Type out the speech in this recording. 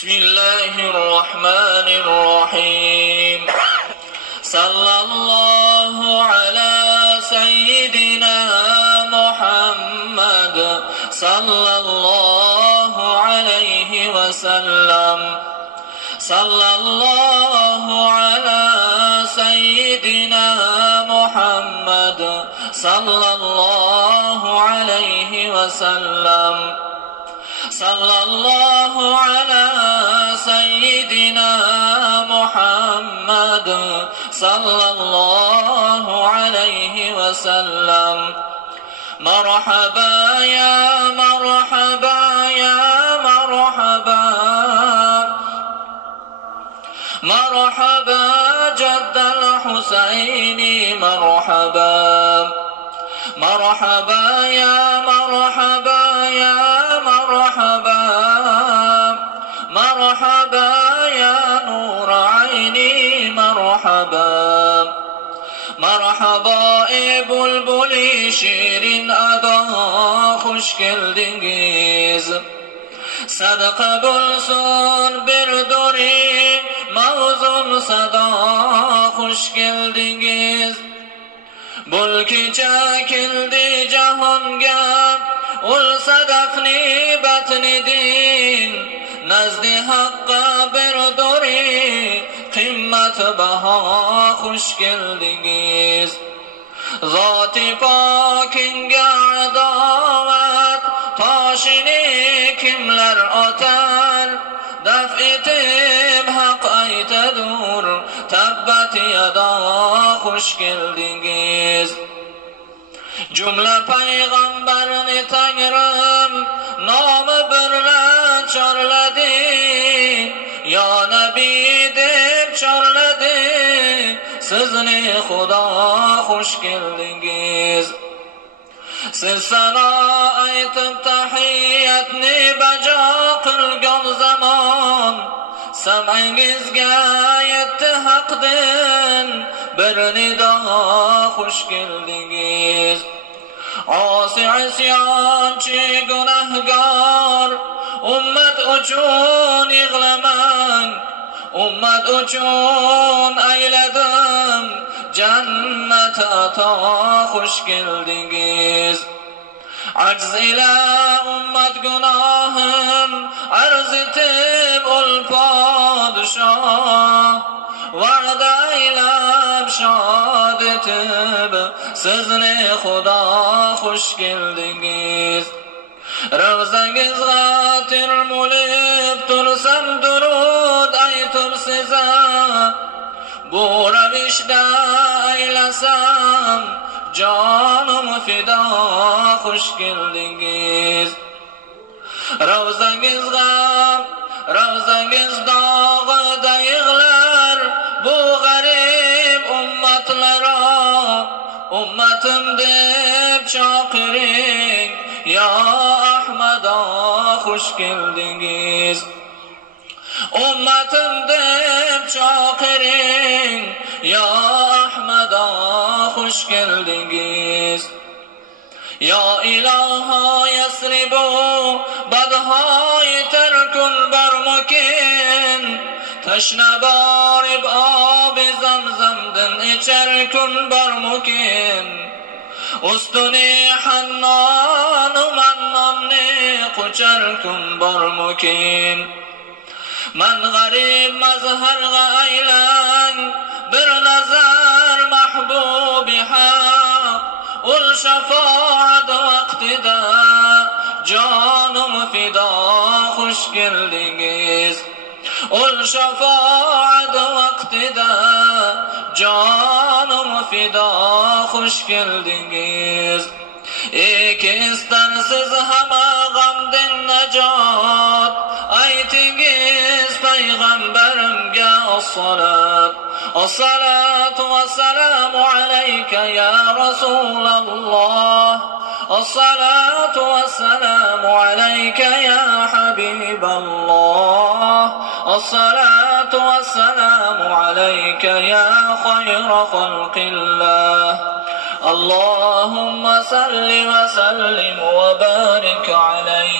Bismillahirrahmanirrahim. Sallallahu ala seyyidina Muhammad sallallahu aleyhi ve sellem. Sallallahu ala seyyidina Muhammad sallallahu aleyhi ve sellem. Sallallahu ala seyyidina Muhammad sallallahu aleyhi ve sellem. Merhaba ya merhaba ya merhaba. Merhaba Ceddel Hüseyni merhaba. Merhaba ya merhaba ya merhaba. Merhaba ya nur ayni merhaba. Merhaba ey bulbuli şirin ada, hoş geldiniz. Sadaka bulsun bir duri mavzun sada, hoş geldiniz. Bul ki çekildi cahanga, ul sadafni batni din. Nazdi hakka bir duri kıymet baha, hoş geldiniz. Zat-ı pakinge adavet taşini kimler atar. Def etip hak aytedur tebbet yada, hoş geldiniz. Cümle peygamberini Tanrım namı birle çağırladı. Ya Nebi deb çağırladı. Sizni Xudo hoş geldiniz. Siz sana aytib tahiyyatni bajo qilgan zaman, sam'ingizga yetdi haqdan bir nido, hoş geldiniz. Asi isyonchi gunohkor ummat uchun yig'lamang. Ummat uchun ayladim jannat ato, hoş geldiniz. Acz ila ummat gunohim arz etib ol podshoh. Va'da ilab shod etib sizni Xudo, hoş geldiniz. Ravzangizga termulib tursam durud aytib siza. Bu ravishda aylasam jonim fido, hoş geldiniz. Ravzangiz dog'ida yig'lar bu g'arib ummatlara. Ummatim deb chaqiring ya Ahmada, hoş geldiniz. Ummatim deb chaqiring ya Ahmada, hoş geldiniz. Ya ilaha yasribu badhay terkun barmukin. Tashna borib abi zamzamdan ichar kun barmukin. Ustuni hannonu mannonni quchar kun barmukin. Man g'arib mazharga aylan bir nazar mahbubi haq. Ul shafaat vaqtida jonim fido, hoş geldiniz. Ul shafaat vaqtida jonim fido, hoş geldiniz. İkistan siz hama g'amdan najot. Aytingiz peygamberimge as-salat. As-salatu was-salamu aleyke ya Resulallah. As-salatu was-salamu aleyke ya Habiballah. As-salatu was-salamu aleyke ya hayra halqillah. Allahumma salli ve sellim ve barik aleyh.